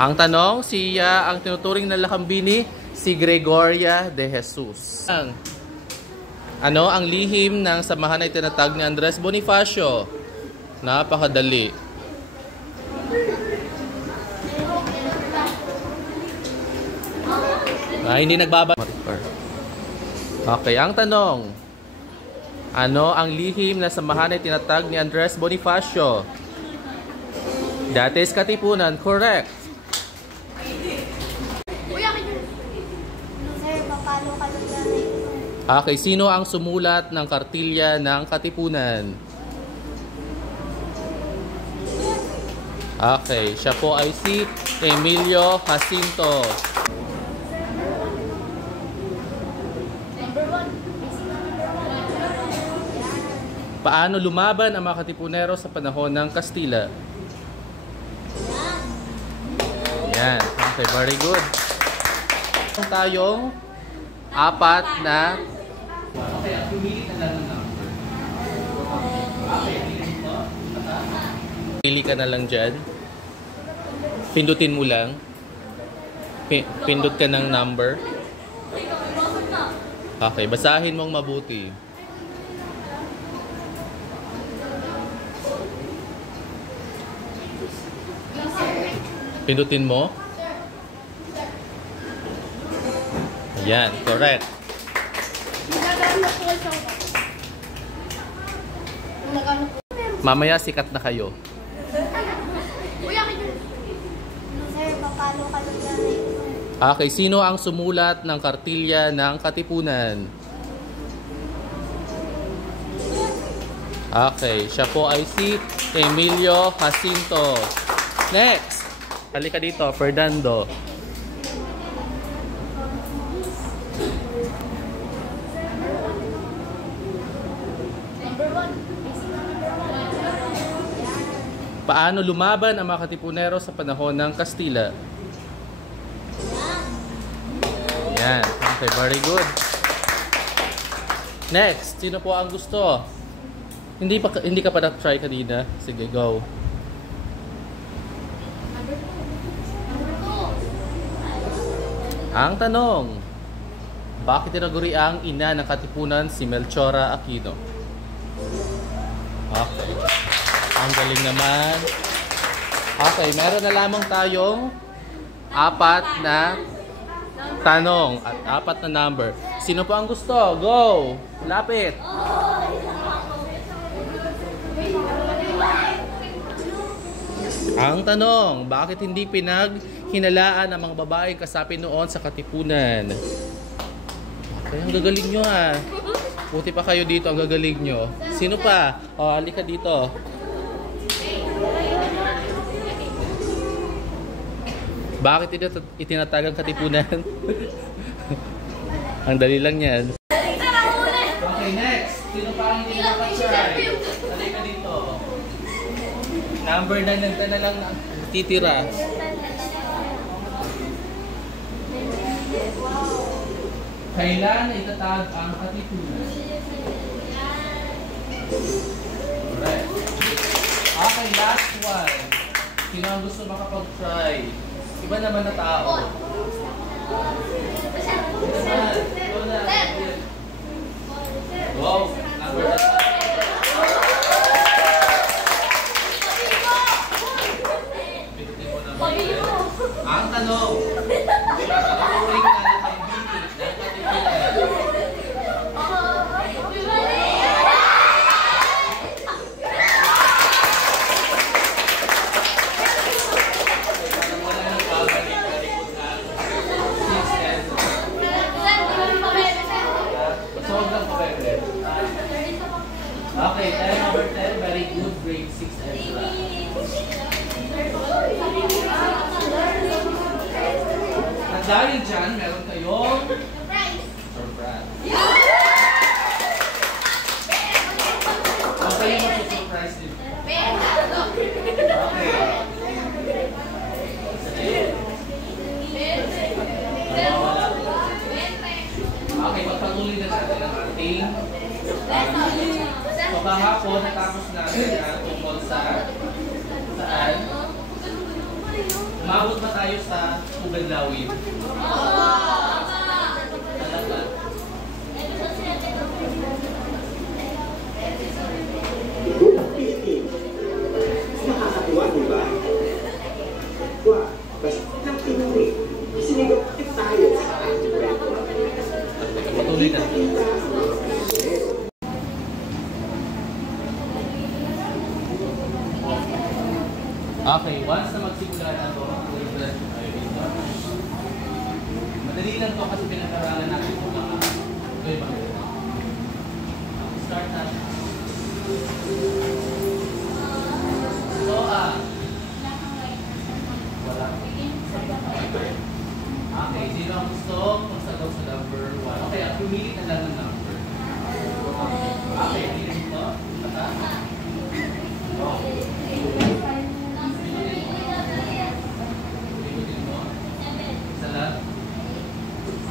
Ang tanong, siya ang tinuturing na lakambini, si Gregoria de Jesus. Ano ang lihim ng samahan ay tinatag ni Andres Bonifacio? Napakadali. Hindi nagbaba. Okay, ang tanong. Ano ang lihim na samahan ay tinatag ni Andres Bonifacio? Datis Katipunan, correct. Okay, sino ang sumulat ng Kartilya ng Katipunan? Okay, siya po ay si Emilio Jacinto. Paano lumaban ang mga Katipunero sa panahon ng Kastila? Yan. Okay, very good. Tayong apat na pili ka na lang dyan. Pindutin mo lang. Pindot ka ng number. Okay, basahin mong mabuti. Pindutin mo. Ayan, correct. Mamaya sikat na kayo. Okay, sino ang sumulat ng Kartilya ng Katipunan? Okay, siya po ay si Emilio Jacinto. Next! Halika dito, Fernando. Paano lumaban ang mga Katipunero sa panahon ng Kastila? Yan. Okay, very good. Next, sino po ang gusto? Hindi ka pa na-try kanina. Sige, go. Ang tanong, bakit tinaguri ang ina ng Katipunan si Melchora Aquino? Okay. Ang galing naman. Okay, meron na lamang tayong apat na tanong at apat na number. Sino po ang gusto? Go! Lapit! Ang tanong, bakit hindi pinaghinalaan ang mga babaeng kasapi noon sa Katipunan? Okay, ang gagaling nyo ha. Buti pa kayo dito, ang gagaling nyo. Sino pa? O, halika dito. Bakit itinatag ang Katipunan? Ang dali lang yan. Okay, next. Sino pa ang hindi nakapag-try? Halika dito. Number 9 na lang titira. Kailan itatag ang Katipunan? Alright. Okay, last one. Sino ang gusto makapag-try? Iba naman na tao. Wow, number 9. Ang tanong, siya sa turing na nakambini ng Katipunan. Okay, time number 10, very good, grade 6 extra. At dahil dyan, meron kayong surprise. Okay, yung mag-surprise din. Okay, magpatuloy na natin ang ating so kahapon, natapos natin ang tungkol sa saan? Umabot na tayo sa Tugan Lawin? Talaga? Nakakatuwa, di ba? Wah, basta ng Pinoy. Sinigapit tayo sa ating kwento. Patuloy na. Okay, once na magsimula na ito, madali lang to kasi pinag-aralan natin ito lang. Okay ba? Start na. So, wala. Okay, sino ang gusto magsagot sa number 1? Okay, accumulate na lang ng number. Okay, dito ito. Okay.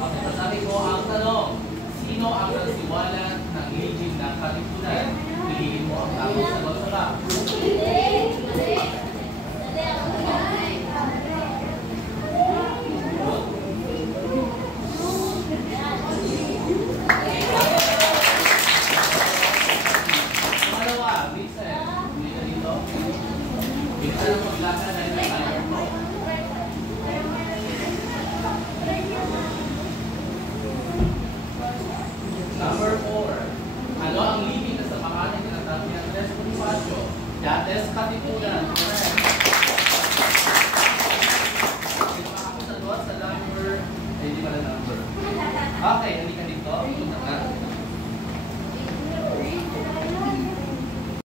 Okay, masabi ko ang tanong. Sino ang nagsiwalat ng legend ng Katipunan? Piliin mo ang tamang sagot sa box. Pangalawa, Vincent. Dito dito. Vincent ang maglakad dahil sa timer mo. Number 4. Ano ang living na sa pangalan ng Dati Andres Bonifacio? Dates Katipunan. Correct. Hindi makakasagot sa number. Ay, hindi pala number. Okay, hindi ka dito. Punta ka.